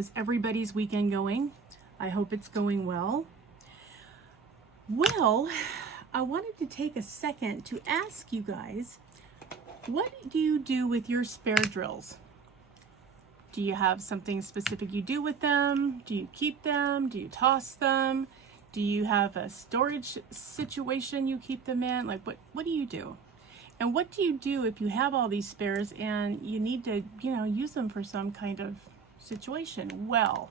is everybody's weekend going? I hope it's going well. Well, I wanted to take a second to ask you guys, what do you do with your spare drills? Do you have something specific you do with them? Do you keep them? Do you toss them? Do you have a storage situation you keep them in? Like what do you do? And what do you do if you have all these spares and you need to, use them for some kind of situation? Well,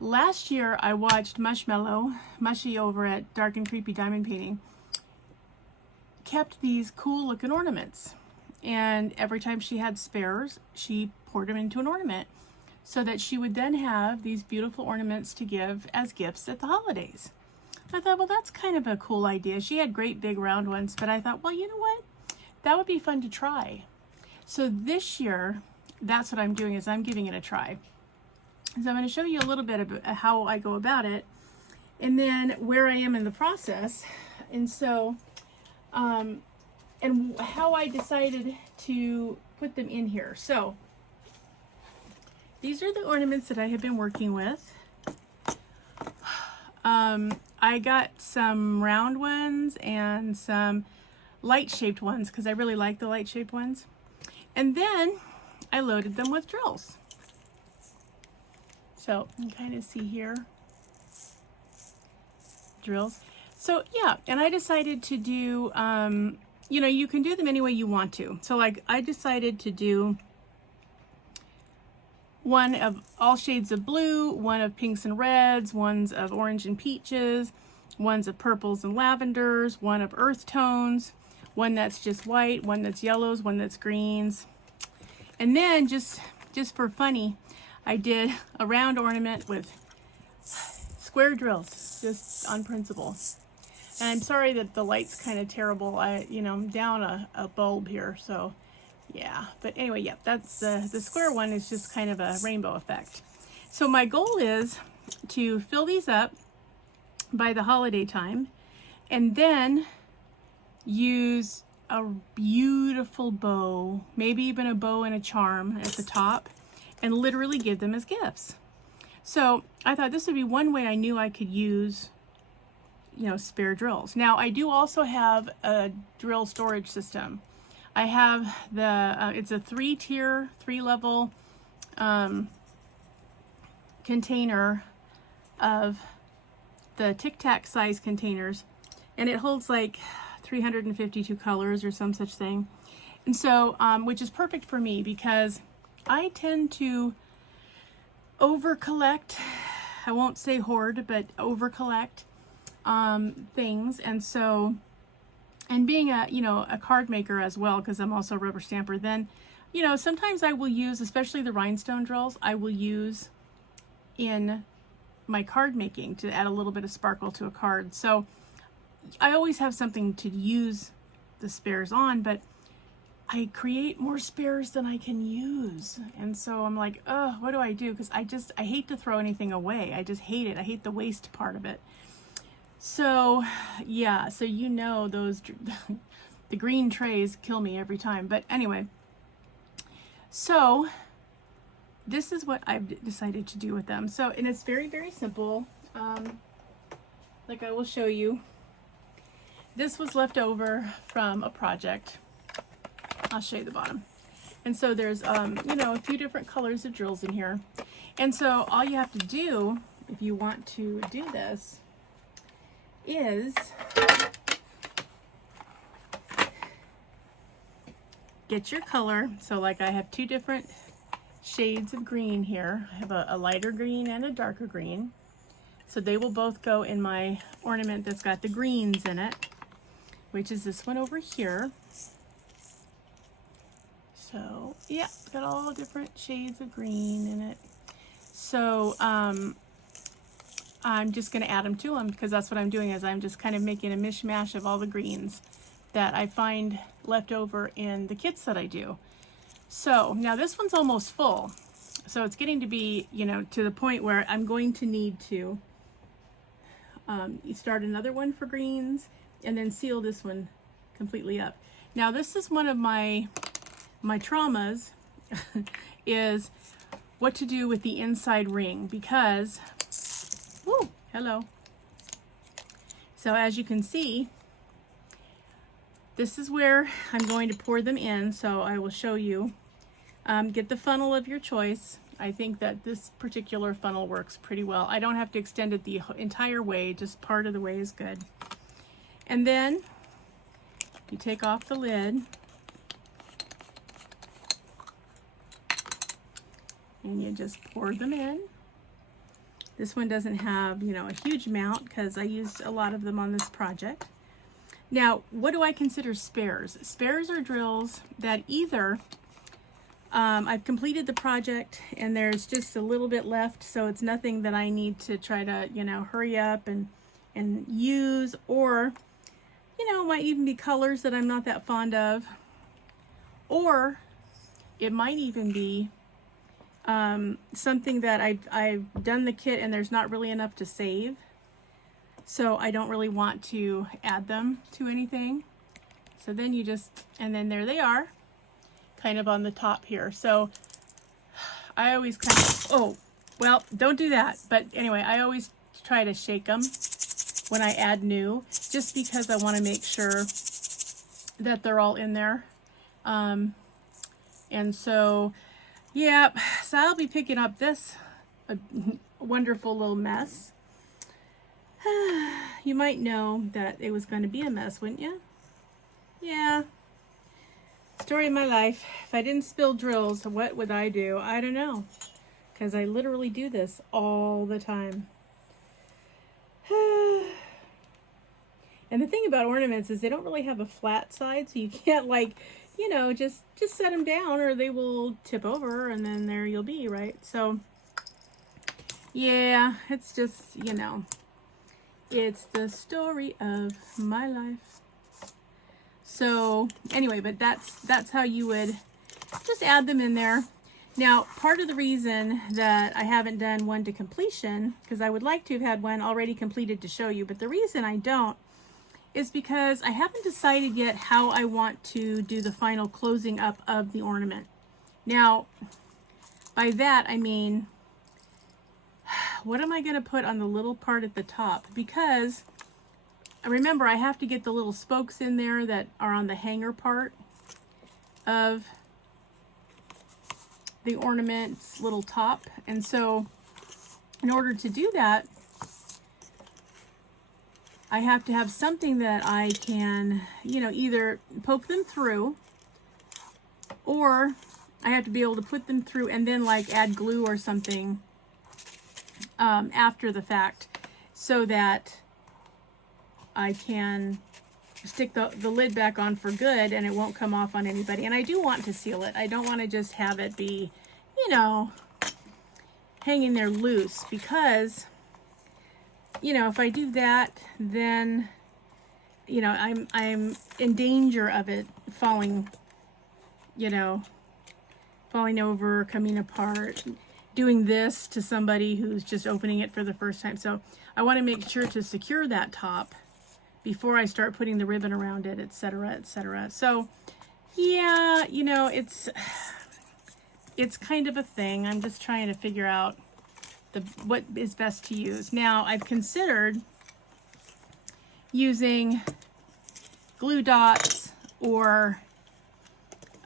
last year I watched Mushy over at Dark and Creepy Diamond Painting, kept these cool looking ornaments. And every time she had spares, she poured them into an ornament so that she would then have these beautiful ornaments to give as gifts at the holidays. I thought, well, that's kind of a cool idea. She had great big round ones, but I thought, well, you know what? That would be fun to try. So this year, that's what I'm doing, is I'm giving it a try. So I'm going to show you a little bit about how I go about it and then where I am in the process. And so, and how I decided to put them in here. So these are the ornaments that I have been working with. I got some round ones and some light shaped ones because I really like the light shaped ones. And then I loaded them with drills. So you can kind of see here, drills. So yeah, and I decided to do, you can do them any way you want to. So like I decided to do one of all shades of blue, one of pinks and reds, ones of orange and peaches, ones of purples and lavenders, one of earth tones, one that's just white, one that's yellows, one that's greens. And then just for funny, I did a round ornament with square drills, just on principle. And I'm sorry that the light's kind of terrible. I'm down a bulb here, so yeah. But anyway, yeah, that's the square one is just kind of a rainbow effect. So my goal is to fill these up by the holiday time and then use a beautiful bow, maybe even a bow and a charm at the top, and literally give them as gifts. So I thought this would be one way I knew I could use, spare drills. Now I do also have a drill storage system. I have it's a 3-tier, 3-level container of the Tic Tac size containers, and it holds like 352 colors or some such thing. And so, which is perfect for me because I tend to over collect. I won't say hoard, but over collect things. And so, and being a card maker as well, because I'm also a rubber stamper, then, sometimes I will use, especially the rhinestone drills, I will use in my card making to add a little bit of sparkle to a card. So I always have something to use the spares on, but I create more spares than I can use. And so I'm like, oh, what do I do? Because I hate to throw anything away. I just hate it. I hate the waste part of it. So yeah, so those the green trays kill me every time. But anyway, so this is what I've decided to do with them. So, and it's very, very simple. Like I will show you. This was left over from a project. I'll show you the bottom. And so there's, a few different colors of drills in here. And so all you have to do, if you want to do this, is get your color. So like I have 2 different shades of green here. I have a lighter green and a darker green. So they will both go in my ornament that's got the greens in it, which is this one over here. So yeah, it's got all different shades of green in it. So I'm just going to add them to them because that's what I'm doing, is I'm just kind of making a mishmash of all the greens that I find left over in the kits that I do. So now this one's almost full. So it's getting to be, to the point where I'm going to need to start another one for greens and then seal this one completely up. Now this is one of my traumas is what to do with the inside ring, because, woo, hello. So as you can see, this is where I'm going to pour them in, so I will show you. Get the funnel of your choice. I think that this particular funnel works pretty well. I don't have to extend it the entire way, just part of the way is good. And then you take off the lid and you just pour them in. This one doesn't have, you know, a huge amount because I used a lot of them on this project. Now, what do I consider spares? Spares are drills that either I've completed the project and there's just a little bit left, so it's nothing that I need to try to, you know, hurry up and use, or, you know, it might even be colors that I'm not that fond of, or it might even be something that I've done the kit and there's not really enough to save, so I don't really want to add them to anything. So then you just, and then there they are, kind of on the top here. So I always kind of, oh, well, don't do that. But anyway, I always try to shake them when I add new, just because I want to make sure that they're all in there. And so, yeah, so I'll be picking up this wonderful little mess. You might know that it was going to be a mess, wouldn't you? Yeah. Story of my life. If I didn't spill drills, what would I do? I don't know. Because I literally do this all the time. And the thing about ornaments is they don't really have a flat side, so you can't, like, you know, just set them down or they will tip over and then there you'll be, right? So, yeah, it's just, you know, it's the story of my life. So anyway, but that's how you would just add them in there. Now, part of the reason that I haven't done one to completion, because I would like to have had one already completed to show you, but the reason I don't is because I haven't decided yet how I want to do the final closing up of the ornament. Now, by that I mean, what am I going to put on the little part at the top? Because remember, I have to get the little spokes in there that are on the hanger part of the ornament's little top. And so in order to do that, I have to have something that I can, you know, either poke them through, or I have to be able to put them through and then like add glue or something after the fact, so that I can stick the lid back on for good and it won't come off on anybody. And I do want to seal it. I don't want to just have it be, you know, hanging there loose, because, you know, if I do that, then, you know, I'm in danger of it falling, you know, falling over, coming apart, doing this to somebody who's just opening it for the first time. So I want to make sure to secure that top before I start putting the ribbon around it, etc., etc. So, yeah, you know, it's kind of a thing. I'm just trying to figure out what is best to use. Now, I've considered using glue dots, or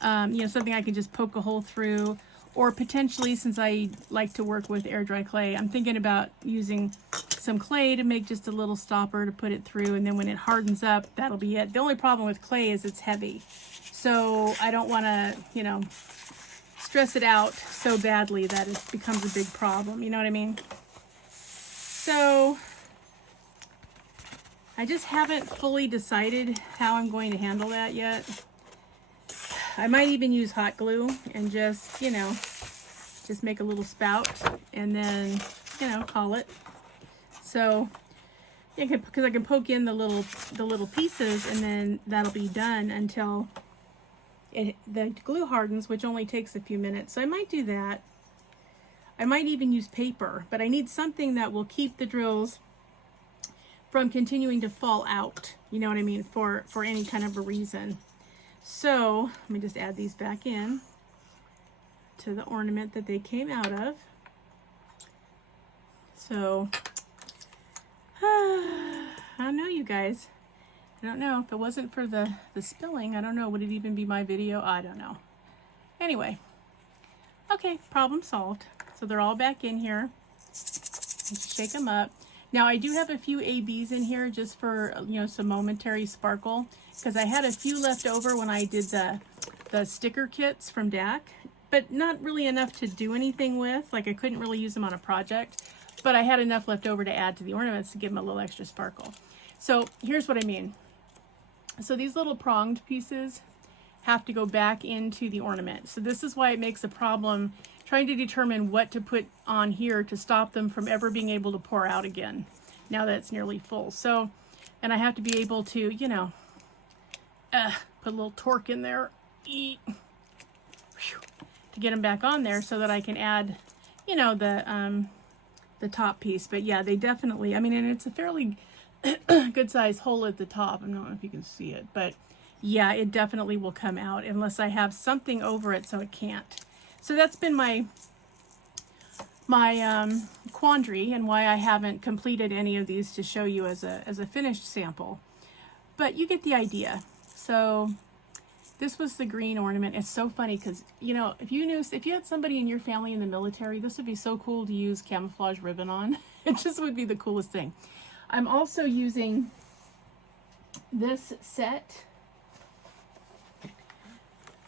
you know, something I can just poke a hole through, or potentially, since I like to work with air dry clay, I'm thinking about using some clay to make just a little stopper to put it through, and then when it hardens up, that'll be it. The only problem with clay is it's heavy, so I don't want to, you know, stress it out so badly that it becomes a big problem, you know what I mean? So I just haven't fully decided how I'm going to handle that yet. I might even use hot glue and just, you know, just make a little spout and then, you know, call it. So, yeah, because I can poke in the little pieces, and then that'll be done until the glue hardens, which only takes a few minutes. So I might do that. I might even use paper, but I need something that will keep the drills from continuing to fall out, you know what I mean, for any kind of a reason. So let me just add these back in. to the ornament that they came out of. So, I don't know, you guys. I don't know. If it wasn't for the spilling, I don't know. Would it even be my video? I don't know. Anyway. Okay, problem solved. So they're all back in here. Just shake them up. Now I do have a few ABs in here just for, you know, some momentary sparkle, because I had a few left over when I did the sticker kits from DAC, but not really enough to do anything with. Like I couldn't really use them on a project, but I had enough left over to add to the ornaments to give them a little extra sparkle. So here's what I mean. So these little pronged pieces have to go back into the ornament. So this is why it makes a problem trying to determine what to put on here to stop them from ever being able to pour out again now that it's nearly full. So, and I have to be able to, you know, put a little torque in there to get them back on there so that I can add, you know, the top piece. But yeah, they definitely, I mean, and it's a fairly good size hole at the top. I don't know if you can see it, but yeah, it definitely will come out unless I have something over it so it can't. So that's been my quandary and why I haven't completed any of these to show you as a finished sample. But you get the idea. So this was the green ornament. It's so funny because, you know, if you had somebody in your family in the military, this would be so cool to use camouflage ribbon on. It just would be the coolest thing. I'm also using this set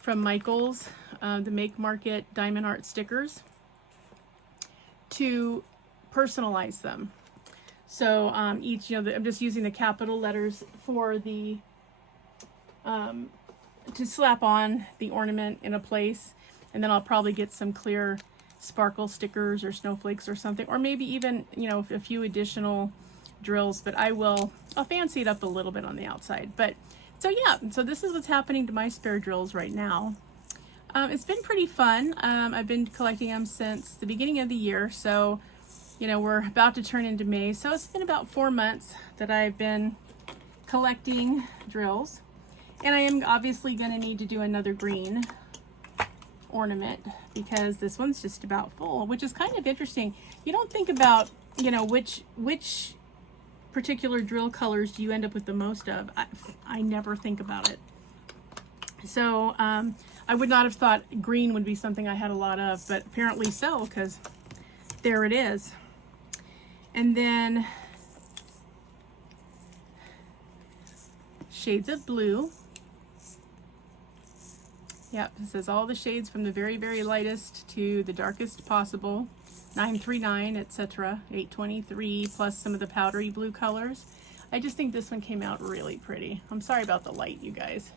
from Michaels, the Make Market Diamond Art stickers, to personalize them. So each, you know, I'm just using the capital letters for the to slap on the ornament in a place, and then I'll probably get some clear sparkle stickers or snowflakes or something, or maybe even, you know, a few additional drills, but I'll fancy it up a little bit on the outside. But so yeah, so this is what's happening to my spare drills right now. It's been pretty fun. I've been collecting them since the beginning of the year, so you know, we're about to turn into May, so it's been about 4 months that I've been collecting drills. And I am obviously going to need to do another green ornament because this one's just about full, which is kind of interesting. You don't think about, you know, which particular drill colors do you end up with the most of. I never think about it. So I would not have thought green would be something I had a lot of, but apparently so, because there it is. And then shades of blue. Yep, it says all the shades from the very, very lightest to the darkest possible. 939, etc. 823, plus some of the powdery blue colors. I just think this one came out really pretty. I'm sorry about the light, you guys.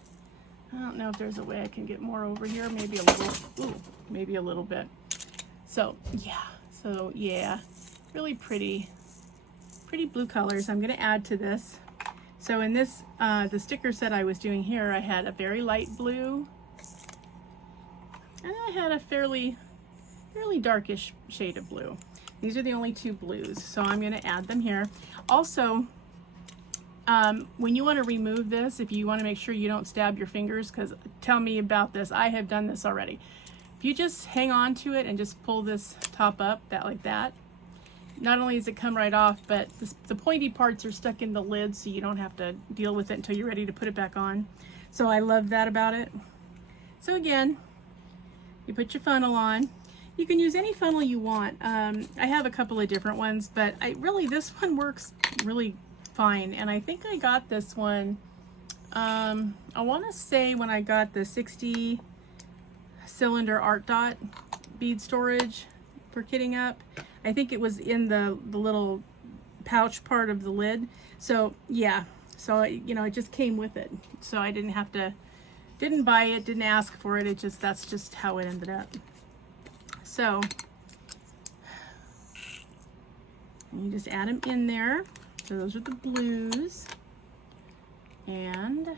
I don't know if there's a way I can get more over here. Maybe a little, ooh, maybe a little bit. So yeah, really pretty blue colors. I'm gonna add to this. So in this, the sticker set I was doing here, I had a very light blue, and I had a fairly darkish shade of blue. These are the only two blues, so I'm going to add them here. Also, when you want to remove this, if you want to make sure you don't stab your fingers, because tell me about this, I have done this already. If you just hang on to it and just pull this top up, like that, not only does it come right off, but the pointy parts are stuck in the lid, so you don't have to deal with it until you're ready to put it back on. So I love that about it. So again, you put your funnel on. You can use any funnel you want. I have a couple of different ones, but this one works really fine. And I think I got this one, I want to say when I got the 60 cylinder art dot bead storage for kitting up, I think it was in the little pouch part of the lid. So yeah, so you know, it just came with it. So I didn't buy it, didn't ask for it. That's just how it ended up. So you just add them in there. So those are the blues, and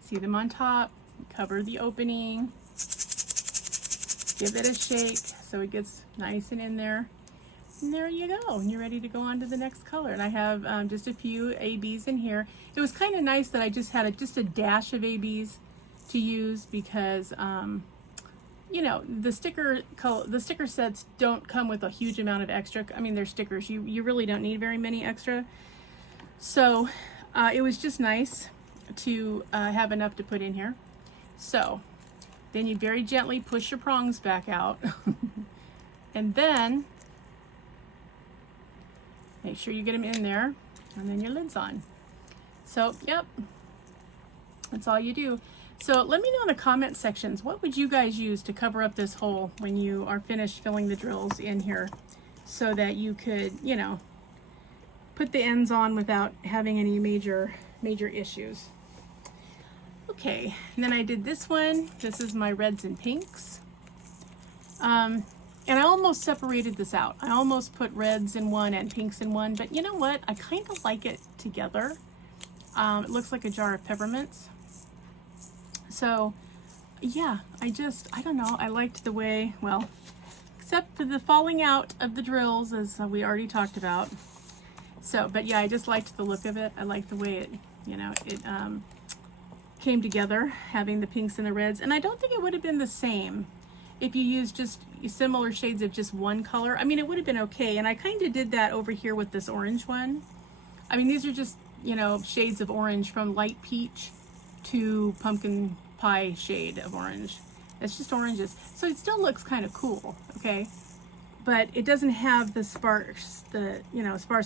see them on top. Cover the opening, give it a shake so it gets nice and in there. And there you go, and you're ready to go on to the next color. And I have just a few ABs in here. It was kind of nice that I just had just a dash of ABs to use because you know, the sticker sets don't come with a huge amount of extra. I mean, they're stickers. You really don't need very many extra. So it was just nice to have enough to put in here. So then you very gently push your prongs back out and then make sure you get them in there, and then your lid's on. So yep, that's all you do. So let me know in the comment sections, what would you guys use to cover up this hole when you are finished filling the drills in here, so that you could, you know, put the ends on without having any major issues. Okay, and then I did this one. This is my reds and pinks. And I almost separated this out. I almost put reds in one and pinks in one, but you know what? I kind of like it together. It looks like a jar of peppermints. So yeah, I don't know. I liked the way, well, except for the falling out of the drills, as we already talked about. So, but yeah, I just liked the look of it. I liked the way it, you know, it came together, having the pinks and the reds. And I don't think it would have been the same if you used just similar shades of just one color. I mean, it would have been okay. And I kind of did that over here with this orange one. I mean, these are just, you know, shades of orange from light peach to pumpkin pie shade of orange. It's just oranges. So it still looks kind of cool, okay? But it doesn't have the sparse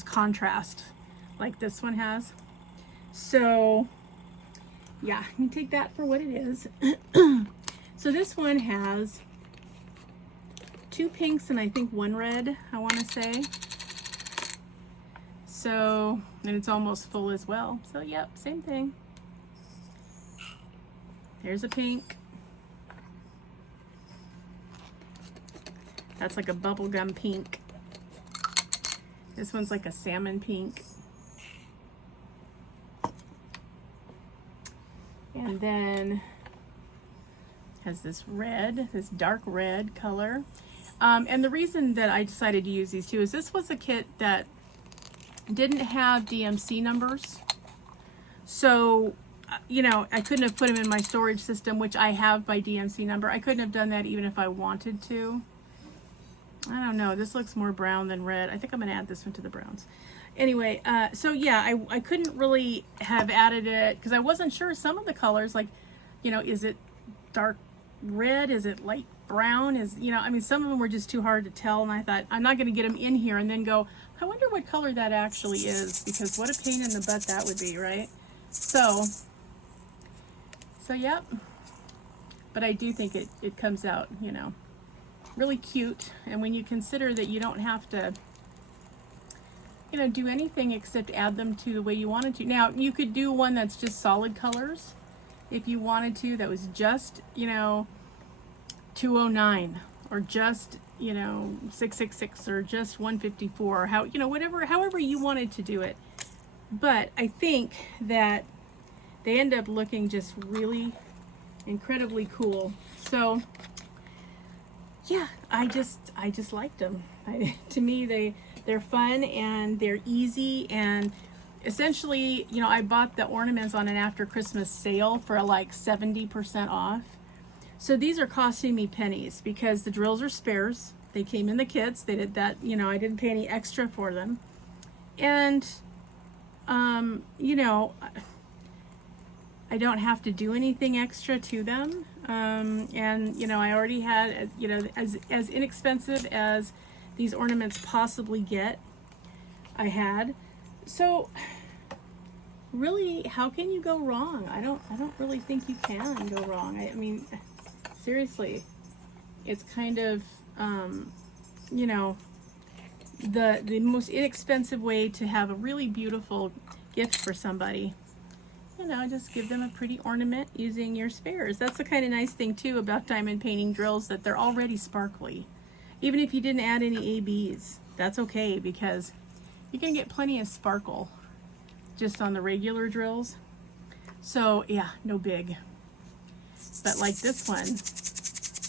contrast like this one has. So yeah, you take that for what it is. So this one has 2 pinks and I think 1 red, I want to say. So, and it's almost full as well. So yep, same thing. There's a pink. That's like a bubblegum pink. This one's like a salmon pink. And then has this red, this dark red color. And the reason that I decided to use these two is this was a kit that didn't have DMC numbers. So, you know, I couldn't have put them in my storage system, which I have by DMC number. I couldn't have done that even if I wanted to. I don't know, this looks more brown than red. I think I'm gonna add this one to the browns. Anyway, so yeah, I couldn't really have added it because I wasn't sure some of the colors, like, you know, is it dark red? Is it light brown? Is, you know, I mean, some of them were just too hard to tell, and I thought, I'm not gonna get them in here and then go, I wonder what color that actually is, because what a pain in the butt that would be, right? So yep. But I do think it comes out, you know, really cute. And when you consider that you don't have to, you know, do anything except add them to the way you wanted to. Now, you could do one that's just solid colors if you wanted to, that was just, you know, 209 or just, you know, 666 or just 154, or how, you know, however you wanted to do it. But I think that they end up looking just really incredibly cool. So yeah, I just liked them. To me, they're fun and they're easy, and essentially, you know, I bought the ornaments on an after Christmas sale for like 70% off. So these are costing me pennies because the drills are spares. They came in the kits. They did that, you know, I didn't pay any extra for them. And you know, I don't have to do anything extra to them. And, you know, I already had, you know, as inexpensive as these ornaments possibly get, I had. So really, how can you go wrong? I don't really think you can go wrong. I mean, seriously, it's kind of, you know, the most inexpensive way to have a really beautiful gift for somebody. You know, just give them a pretty ornament using your spares. That's the kind of nice thing too about diamond painting drills, that they're already sparkly. Even if you didn't add any ABs, that's okay, because you can get plenty of sparkle just on the regular drills. So yeah, no big. But like this one,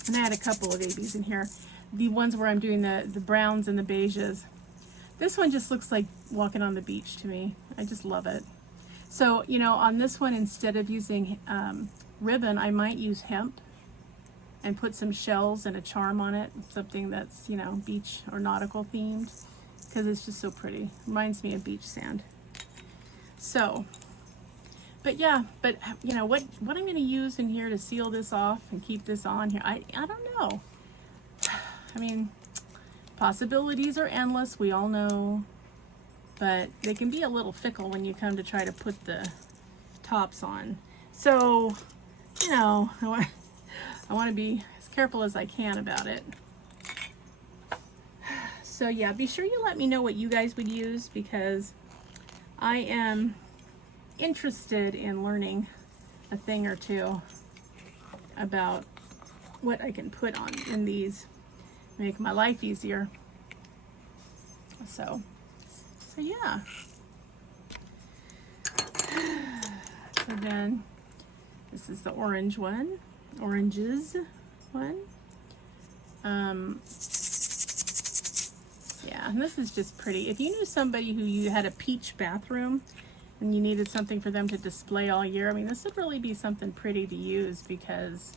and I had a couple of ABs in here, the ones where I'm doing the browns and the beiges, this one just looks like walking on the beach to me. I just love it. So, you know, on this one, instead of using ribbon, I might use hemp and put some shells and a charm on it, something that's, you know, beach or nautical themed, because it's just so pretty. Reminds me of beach sand. So, but yeah, but you know, what I'm going to use in here to seal this off and keep this on here, I don't know. I mean, possibilities are endless, we all know, but they can be a little fickle when you come to try to put the tops on. So, you know, I want to be as careful as I can about it. So yeah, be sure you let me know what you guys would use, because I am interested in learning a thing or two about what I can put on in these, make my life easier. So yeah. So then this is the orange one, oranges one. Yeah, and this is just pretty. If you knew somebody who you had a peach bathroom and you needed something for them to display all year, I mean, this would really be something pretty to use, because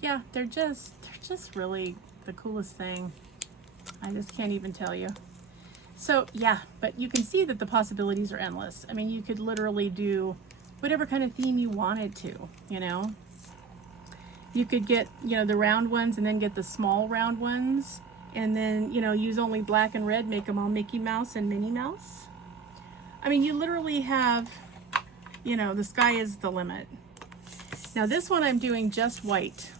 yeah, they're just really the coolest thing. I just can't even tell you. So yeah, but you can see that the possibilities are endless. I mean, you could literally do whatever kind of theme you wanted to, you know. You could get, you know, the round ones and then get the small round ones, and then, you know, use only black and red, make them all Mickey Mouse and Minnie Mouse. I mean, you literally have, you know, the sky is the limit. Now this one I'm doing just white,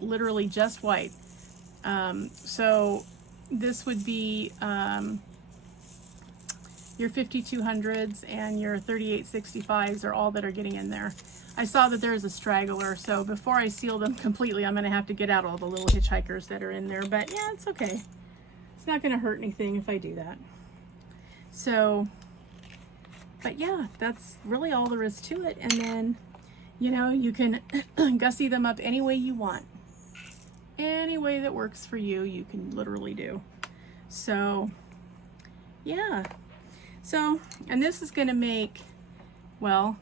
literally just white. So this would be your 5200s and your 3865s are all that are getting in there. I saw that there's a straggler, so before I seal them completely, I'm going to have to get out all the little hitchhikers that are in there. But yeah, it's okay. It's not going to hurt anything if I do that. So, but yeah, that's really all there is to it. And then, you know, you can gussy them up any way you want. Any way that works for you, you can literally do. So, yeah. So, and this is going to make, well,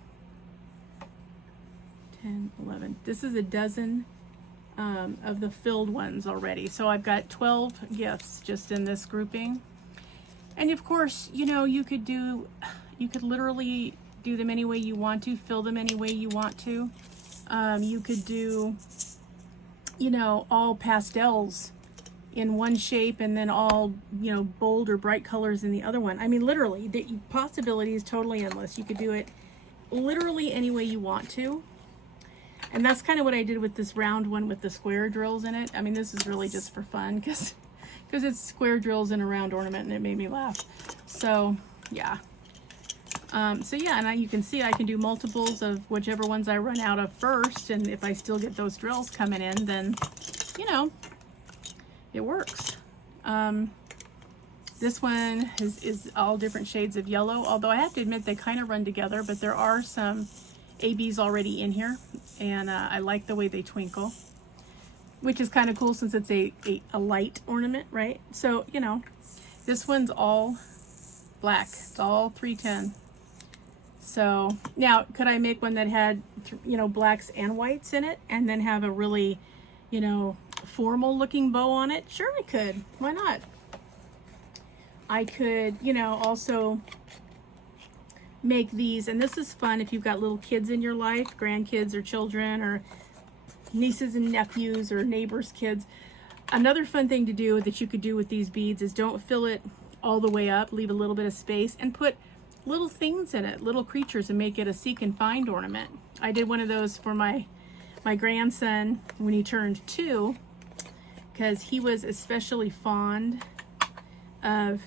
10, 11. This is a dozen of the filled ones already. So I've got 12 gifts just in this grouping. And of course, you know, you could literally do them any way you want to, fill them any way you want to. You could do, you know, all pastels in one shape and then all, you know, bold or bright colors in the other one. I mean, literally, the possibility is totally endless. You could do it literally any way you want to. And that's kind of what I did with this round one with the square drills in it. I mean, this is really just for fun because it's square drills in a round ornament, and it made me laugh. So yeah. So yeah, and you can see I can do multiples of whichever ones I run out of first, and if I still get those drills coming in, then, you know, it works. This one is all different shades of yellow, although I have to admit they kind of run together, but there are some ABs already in here, and I like the way they twinkle, which is kind of cool since it's a light ornament, right? So, you know, this one's all black. It's all 310. So now, could I make one that had, you know, blacks and whites in it, and then have a really, you know, formal looking bow on it? Sure, I could. Why not? I could, you know, also make these, and this is fun if you've got little kids in your life, grandkids or children or nieces and nephews or neighbors' kids. Another fun thing to do that you could do with these beads is don't fill it all the way up, leave a little bit of space, and put little things in it, little creatures, and make it a seek and find ornament. I did one of those for my grandson when he turned 2, because he was especially fond of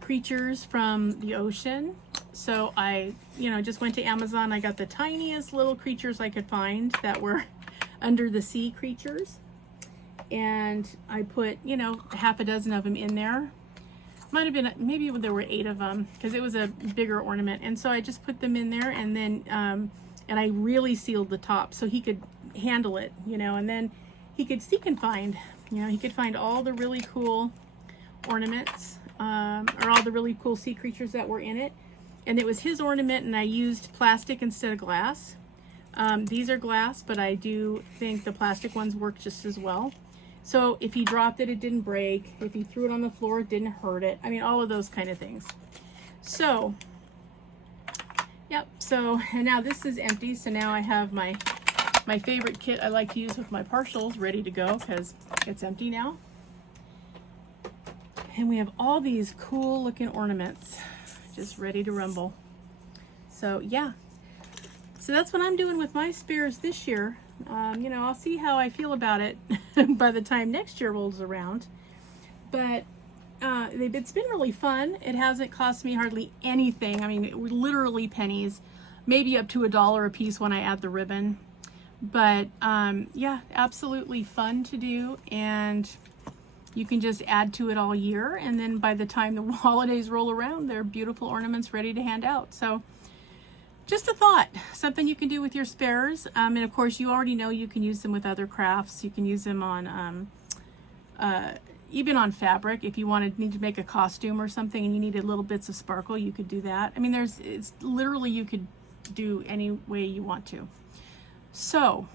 creatures from the ocean. So I, you know, just went to Amazon. I got the tiniest little creatures I could find that were under the sea creatures, and I put, you know, half a dozen of them in there. Might have been, maybe there were 8 of them, because it was a bigger ornament. And so I just put them in there, and then and I really sealed the top so he could handle it, you know, and then he could seek and find, you know, he could find all the really cool ornaments, or all the really cool sea creatures that were in it. And it was his ornament, and I used plastic instead of glass. These are glass, but I do think the plastic ones work just as well. So if he dropped it, it didn't break. If he threw it on the floor, it didn't hurt it. I mean, all of those kind of things. So, yep. So, and now this is empty. So now I have my favorite kit I like to use with my partials ready to go because it's empty now. And we have all these cool looking ornaments just ready to rumble. So yeah, so that's what I'm doing with my spares this year. You know, I'll see how I feel about it by the time next year rolls around. But it's been really fun. It hasn't cost me hardly anything. I mean, literally pennies, maybe up to $1 a piece when I add the ribbon. But yeah, absolutely fun to do, and you can just add to it all year, and then by the time the holidays roll around, they're beautiful ornaments ready to hand out. So just a thought, something you can do with your spares. And of course, you already know you can use them with other crafts. You can use them on even on fabric. If you need to make a costume or something and you needed little bits of sparkle, you could do that. I mean, it's literally, you could do any way you want to. So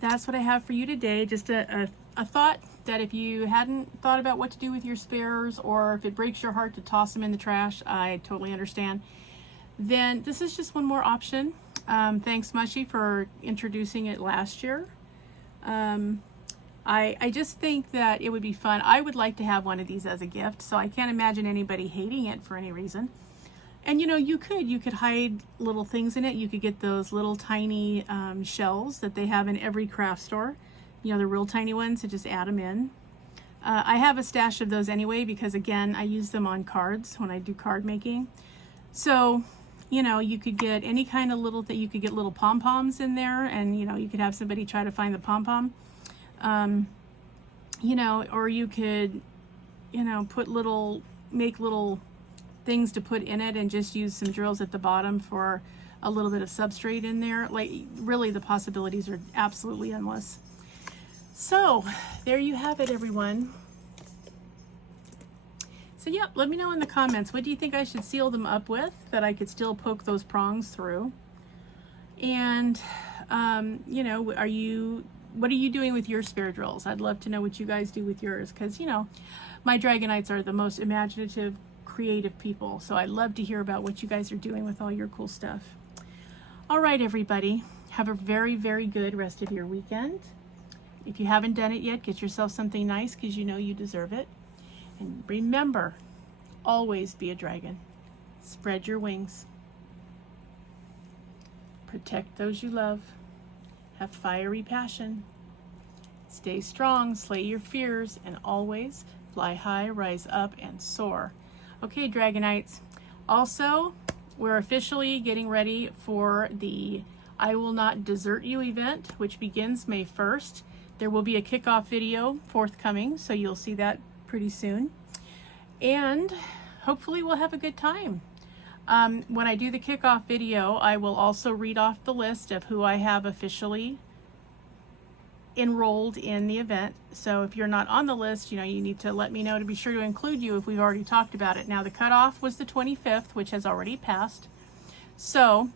that's what I have for you today. Just a thought that if you hadn't thought about what to do with your spares, or if it breaks your heart to toss them in the trash, I totally understand. Then this is just one more option. Thanks, Mushy, for introducing it last year. I just think that it would be fun. I would like to have one of these as a gift, so I can't imagine anybody hating it for any reason. And you know, you could hide little things in it. You could get those little tiny shells that they have in every craft store. You know, the real tiny ones, so just add them in. I have a stash of those anyway because, again, I use them on cards when I do card making. So, you know, you could get any kind of little thing. You could get little pom-poms in there, and, you know, you could have somebody try to find the pom-pom. You know, or you could, you know, make little things to put in it and just use some drills at the bottom for a little bit of substrate in there. Like, really, the possibilities are absolutely endless. So there you have it, everyone. So yeah, let me know in the comments, what do you think I should seal them up with that I could still poke those prongs through? And you know, what are you doing with your spare drills? I'd love to know what you guys do with yours, because you know, my Dragonites are the most imaginative, creative people, so I'd love to hear about what you guys are doing with all your cool stuff. All right, everybody, have a very, very good rest of your weekend. If you haven't done it yet, get yourself something nice, because you know you deserve it. And remember, always be a dragon. Spread your wings. Protect those you love. Have fiery passion. Stay strong, slay your fears, and always fly high, rise up, and soar. Okay, Dragonites. Also, we're officially getting ready for the I Will Not Desert You event, which begins May 1st. There will be a kickoff video forthcoming, so you'll see that pretty soon. And hopefully we'll have a good time. When I do the kickoff video, I will also read off the list of who I have officially enrolled in the event. So if you're not on the list, you know, you need to let me know to be sure to include you if we've already talked about it. Now, the cutoff was the 25th, which has already passed. So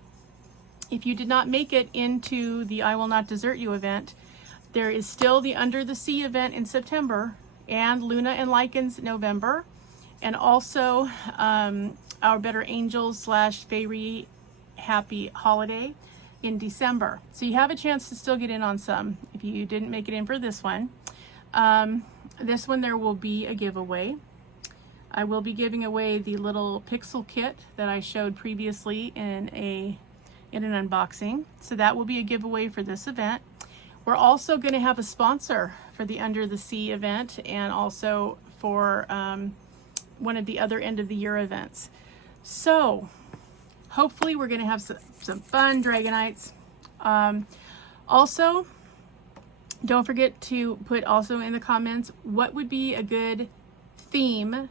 if you did not make it into the I Will Not Desert You event, there is still the Under the Sea event in September, and Luna and Lycan's November, and also our Better Angels / Fairy Happy Holiday in December. So you have a chance to still get in on some if you didn't make it in for this one. This one, there will be a giveaway. I will be giving away the little pixel kit that I showed previously in an unboxing. So that will be a giveaway for this event. We're also going to have a sponsor for the Under the Sea event, and also for one of the other end of the year events. So hopefully we're going to have some fun Dragonites. Also, don't forget to put also in the comments what would be a good theme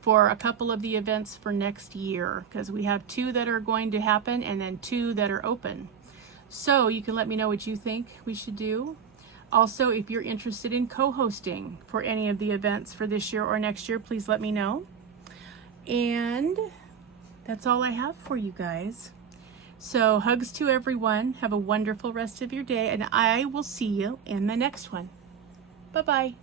for a couple of the events for next year, because we have 2 that are going to happen and then 2 that are open. So you can let me know what you think we should do. Also, if you're interested in co-hosting for any of the events for this year or next year, please let me know. And that's all I have for you guys. So hugs to everyone. Have a wonderful rest of your day, and I will see you in the next one. Bye-bye.